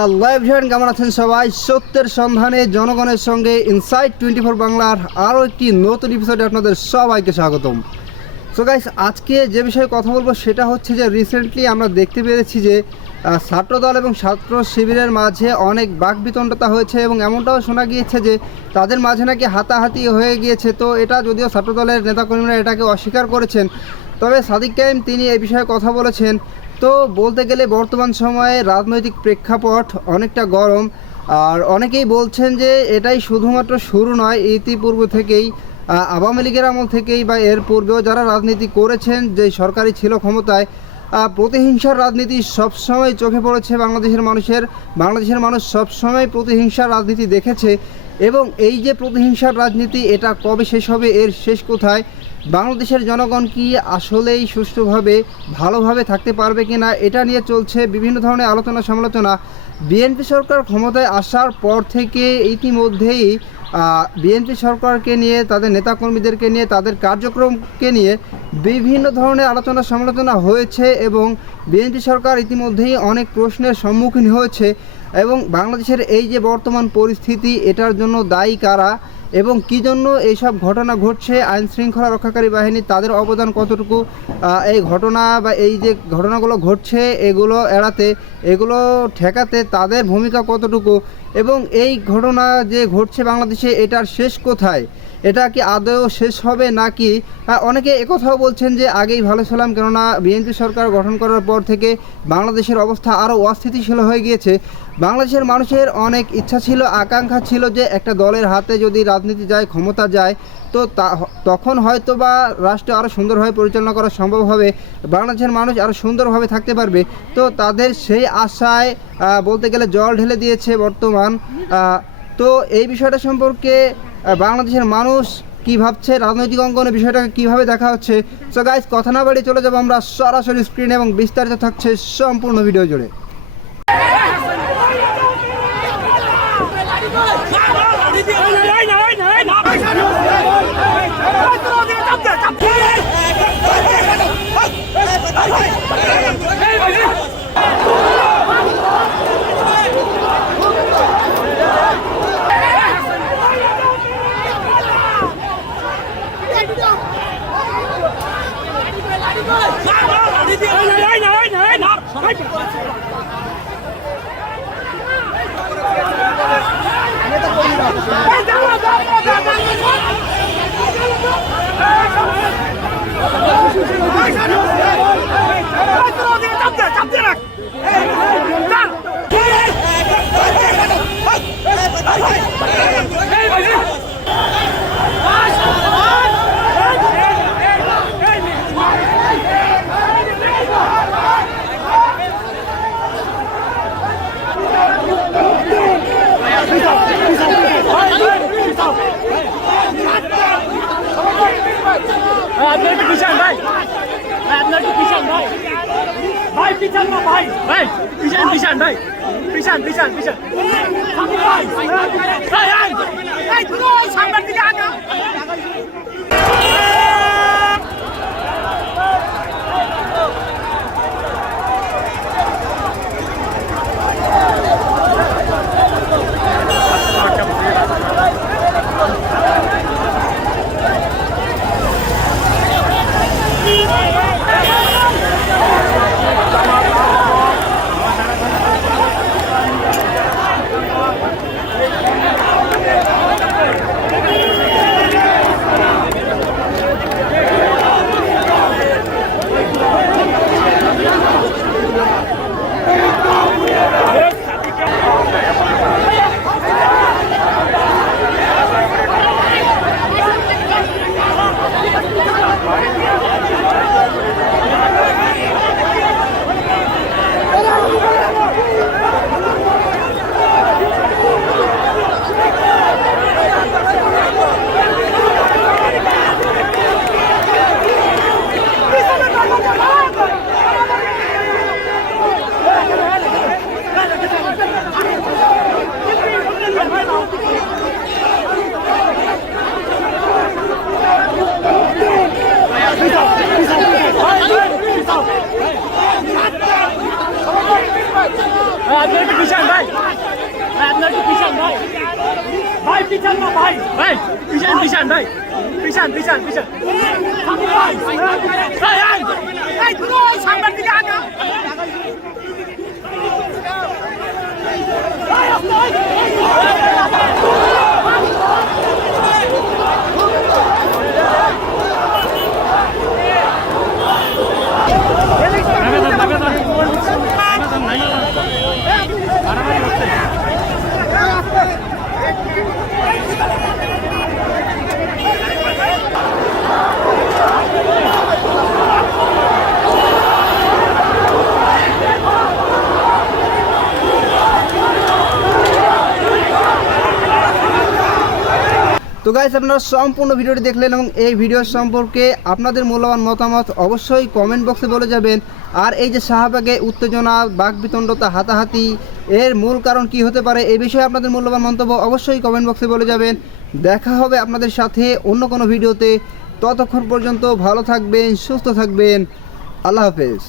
Hello everyone, কেমন আছেন সবাই? সত্যের সন্ধানে জনগণের সঙ্গে ইনসাইড 24 বাংলার আরও একটি নতুন এপিসোডে আপনাদের সবাইকে স্বাগতম। সো গাইস, আজকে যে বিষয়ে কথা বলবো সেটা হচ্ছে যে রিসেন্টলি আমরা দেখতে পেরেছি যে ছাত্রদল এবং ছাত্র শিবিরের মাঝে অনেক বাকবিতণ্ডতা হয়েছে এবং এমনটাও শোনা গিয়েছে যে তাদের মাঝে নাকি হাতাহাতি হয়ে গিয়েছে। তো এটা যদিও ছাত্রদলের নেতাকর্মীরা এটাকে অস্বীকার করেছেন, তবে সাদিক কায়েম তিনি এই বিষয়ে কথা বলেছেন। তো বলতে গেলে বর্তমান সময়ে রাজনৈতিক প্রেক্ষাপট অনেকটা গরম, আর অনেকেই বলছেন যে এটাই শুধুমাত্র শুরু নয়, ইতিপূর্বে থেকেই আওয়ামী লীগের আমল থেকেই বা এর পূর্বেও যারা রাজনীতি করেছেন, যে সরকারি ছিল ক্ষমতায়, প্রতিহিংসার রাজনীতি সবসময় চোখে পড়েছে বাংলাদেশের মানুষ সবসময় প্রতিহিংসার রাজনীতি দেখেছে। এবং এই যে প্রতিহিংসার রাজনীতি, এটা কবে শেষ হবে, এর শেষ কোথায়, বাংলাদেশের জনগণ কি আসলেই সুষ্ঠুভাবে ভালোভাবে থাকতে পারবে কি না, এটা নিয়ে চলছে বিভিন্ন ধরনের আলোচনা সমালোচনা। বিএনপি সরকার ক্ষমতায় আসার পর থেকে ইতিমধ্যেই বিএনপি সরকারকে নিয়ে, তাদের নেতাকর্মীদেরকে নিয়ে, তাদের কার্যক্রমকে নিয়ে বিভিন্ন ধরনের আলোচনা সমালোচনা হয়েছে এবং বিএনপি সরকার ইতিমধ্যেই অনেক প্রশ্নের সম্মুখীন হয়েছে। এবং বাংলাদেশের এই যে বর্তমান পরিস্থিতি, এটার জন্য দায়ী কারা এবং কী জন্য এইসব ঘটনা ঘটছে, আইন শৃঙ্খলা রক্ষাকারী বাহিনী তাদের অবদান কতটুকু, এই ঘটনা বা এই যে ঘটনাগুলো ঘটছে এগুলো এড়াতে, এগুলো ঠেকাতে তাদের ভূমিকা কতটুকু, এবং এই ঘটনা যে ঘটছে বাংলাদেশে এটার শেষ কোথায়, এটা কি আদৌ শেষ হবে নাকি? অনেকে একথাও বলছেন যে আগেই ভালো ছিলাম, কেননা বিএনপি সরকার গঠন করার পর থেকে বাংলাদেশের অবস্থা আরও অস্থিতিশীল হয়ে গিয়েছে। বাংলাদেশের মানুষের অনেক ইচ্ছা ছিল, আকাঙ্ক্ষা ছিল যে একটা দলের হাতে যদি রাজনীতি যায়, ক্ষমতা যায়, তো তখন হয়তো বা রাষ্ট্র আরও সুন্দরভাবে পরিচালনা করা সম্ভব হবে, বাংলাদেশের মানুষ আরও সুন্দরভাবে থাকতে পারবে। তো তাদের সেই আশায় বলতে গেলে জল ঢেলে দিয়েছে বর্তমান। তো এই বিষয়টা সম্পর্কে বাংলাদেশের মানুষ কী ভাবছে, রাজনৈতিক অঙ্গনে বিষয়টাকে কীভাবে দেখা হচ্ছে। সো গাইস, কথা না বাড়িয়ে চলে যাবো আমরা সরাসরি স্ক্রিনে এবং বিস্তারিত থাকছে সম্পূর্ণ ভিডিও জুড়ে। আপনার একটু পিছান ভাই, আপনার একটু পিছান ভাই, ভাই পিছান না ভাই, ভাই পিছান পিছান ভাই, পিছান পিছান পিছান সামনের দিকে আগে। ভাই পিছান না ভাই ভাই পিছান পিছান ভাই পিছান পিছান পিছান ভাই এই তুই সামনের দিকে আগা তো গাইস আপনারা সম্পূর্ণ ভিডিওটি দেখলেন এবং এই ভিডিও সম্পর্কে আপনাদের মূল্যবান মতামত অবশ্যই কমেন্ট বক্সে বলে যাবেন। আর এই যে শাহবাগে উত্তেজনা, বাকবিতণ্ডতা, হাতাহাতি এর মূল কারণ কি হতে পারে এই বিষয়ে আপনাদের মূল্যবান মন্তব্য অবশ্যই কমেন্ট বক্সে বলে যাবেন। দেখা হবে আপনাদের সাথে অন্য কোনো ভিডিওতে। ততক্ষণ পর্যন্ত ভালো থাকবেন, সুস্থ থাকবেন। আল্লাহ হাফেজ।